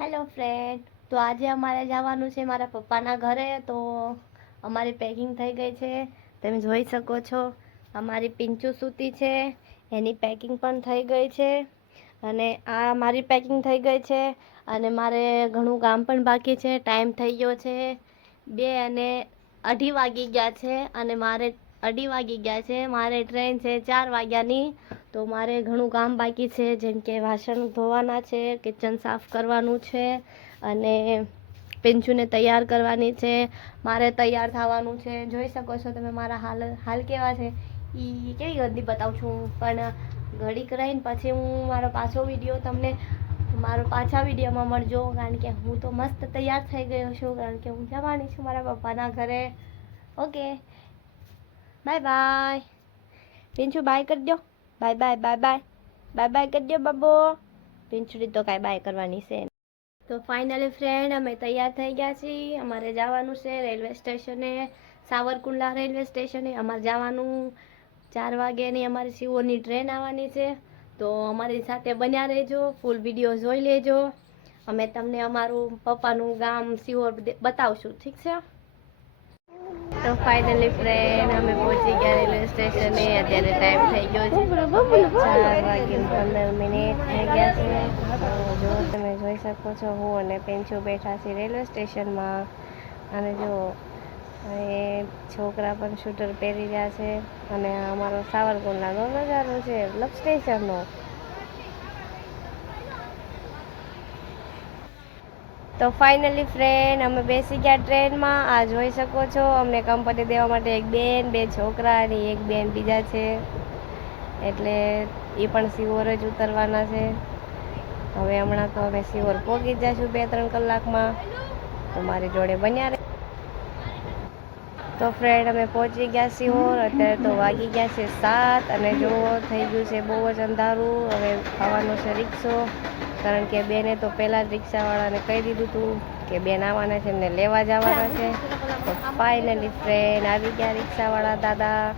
Hello friend તો આજે અમારે જવાનું છે મારા પપ્પાના ઘરે. તો અમારી પેકિંગ થઈ ગઈ છે. તમે જોઈ શકો છો, અમારી પિંચુ સૂતી છે. એની પેકિંગ પણ થઈ ગઈ છે. અને આ મારી પેકિંગ થઈ ગઈ છે. અને મારે ઘણું કામ પણ બાકી છે. ટાઈમ થઈ ગયો છે. બે અને અઢી વાગી ગયા છે. અને મારે અઢી વાગી ગયા છે. મારે ટ્રેન છે ચાર વાગ્યાની. તો મારે ઘણું કામ બાકી છે, જેમ કે વાસણ ધોવાના છે કિચન સાફ કરવાનું છે અને પિંચુને તૈયાર કરવાની છે, મારે તૈયાર થવાનું છે. જોઈ શકો છો તમે મારા હાલ હાલ કેવા છે. એ કેવી ગંદી બતાવું છું. પણ ઘડીક રહીને પછી હું મારો પાછો વીડિયો તમને, મારો પાછા વિડીયોમાં મળજો. કારણ કે હું તો મસ્ત તૈયાર થઈ ગયો છું. કારણ કે હું જવાની છું મારા પપ્પાના ઘરે. Okay. Bye bye. Pinchu bye કરી દો bye bye bye bye bye bye કરજો, બાબો. પિંચડી તો કાંઈ બાય કરવાની છે તો ફાઇનલી ફ્રેન્ડ અમે તૈયાર થઈ ગયા છીએ. અમારે જવાનું છે રેલવે સ્ટેશને, સાવરકુંડલા રેલવે સ્ટેશને. અમારે જવાનું ચાર વાગ્યાની અમારી શિવોની ટ્રેન આવવાની છે. તો અમારી સાથે બન્યા રહેજો ફૂલ વીડિયો જોઈ લેજો. અમે તમને અમારું પપ્પાનું ગામ બધે- બતાવશું, ઠીક છે? તો ફાઇનલી ફ્રેન્ડ અમે પહોંચી ગયા રેલવે સ્ટેશને. અત્યારે ટાઈમ થઈ ગયો છે. પંદર છે જો તમે જોઈ શકો છો હું અને પેન્ચુ બેઠા છીએ રેલવે સ્ટેશનમાં અને જો એ છોકરા પણ શૂટર પહેરી રહ્યા છે અને અમારો સાવરકુંડલાનો નજારો છે મતલબ સ્ટેશનનો તો ફાઇનલી ફ્રેન્ડ અમે બેસી ગયા ટ્રેનમાં. આ જોઈ શકો છો, અમને કંપની દેવા માટે એક બેન, બે છોકરા અને એક બેન બીજા છે. એટલે એ પણ સિવોર જ ઉતરવાના છે. હવે હમણાં તો અમે સિવોર પહોંચી જઈશું બે ત્રણ કલાકમાં. તો મારી જોડે બન્યા રહે. તો ફ્રેન્ડ અમે પહોંચી ગયા સિહોર અત્યારે તો વાગી ગયા છે સાત અને જો થઈ ગયું છે બહુ જ અંધારું. હવે ખાવાનો છે રિક્ષો. કારણ કે બેને તો પહેલાં જ રિક્ષાવાળાને કહી દીધું હતું કે બેન આવવાના છે, એમને લેવા જવાના છે. તો ફાઇનલી ફ્રેન્ડ આવી ગયા રિક્ષાવાળા દાદા.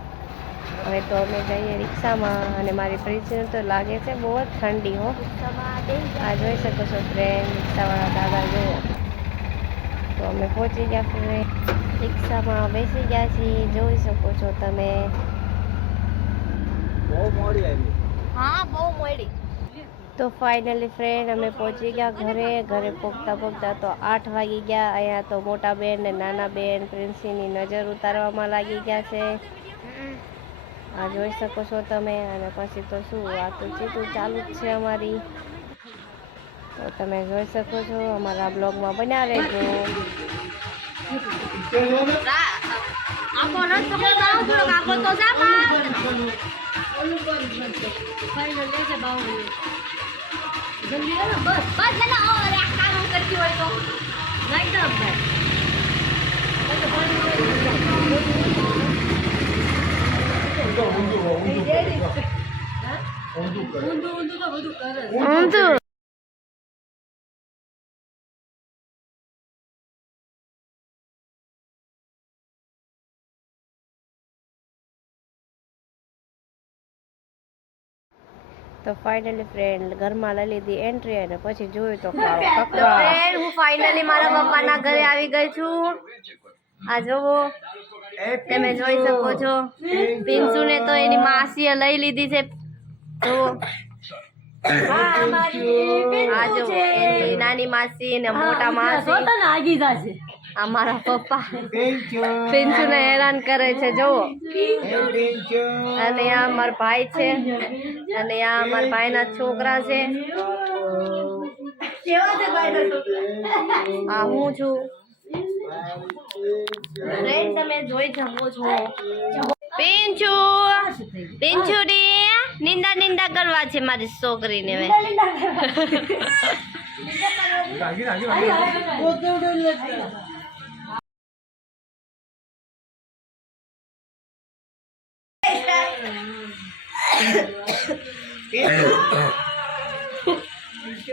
હવે તો અમે જઈએ રિક્ષામાં અને મારી પ્રિન્સને તો લાગે છે બહુ જ ઠંડી હો. આ જોઈ શકો છો ફ્રેન્ડ રિક્ષાવાળા દાદા જુઓ. તો અમે પહોંચી ગયા ફ્રેન્ડ રિક્ષામાં બેસી ગયા છીએ જોઈ શકો છો તમે. બહુ મોડી આવી. હા બહુ મોડી. તો ફાઇનલી ફ્રેન્ડ અમે પહોંચી ગયા ઘરે. ઘરે પહોંચતા પહોંચતા તો આઠ વાગી ગયા. અહીંયા તો મોટા બેન ને નાના બેન પ્રિન્સીની નજર ઉતારવામાં લાગી ગયા છે. આ જોઈ શકો છો તમે. અને પછી તો શું, આ તો ચીતું ચાલુ જ છે અમારી. તો તમે જોઈ શકો છો, અમારા બ્લોગમાં બન્યા રહેજો. ઊંધું તો ફાઇનલી ફ્રેન્ડ ઘરમાં લઈ લીધી એન્ટ્રી અને પછી જોયું તો ફ્રેન્ડ હું ફાઇનલી મારા પપ્પાના ઘરે આવી ગઈ છું. આ જોવો. તમે જોઈ શકો છો. પિન્સુને તો એની માસીએ લઈ લીધી છે. જોવો નાની માસી ને મોટા માસી. આ મારા પપ્પા. પિન્સુને હેરાન કરે છે જોવો અને આ મારા ભાઈ છે. અને આ મારા ભાઈના છોકરા છે. આ હું છું. ફ્રેન્ડ તમે જોઈ જમો છો. પિંચુ પિંચુડી નિંદા નિંદા કરવા છે મારી છોકરીને હવે.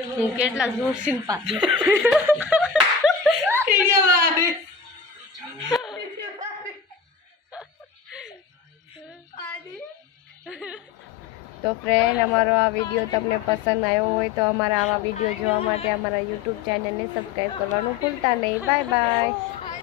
હું કેટલા જોશી પાડી. તો ફ્રેન્ડ અમારો આ વીડિયો તમને પસંદ આવ્યો હોય તો અમારા આવા વીડિયો જોવા માટે અમારા યુટ્યુબ ચેનલને સબસ્ક્રાઈબ કરવાનું ભૂલતા નહીં. Bye bye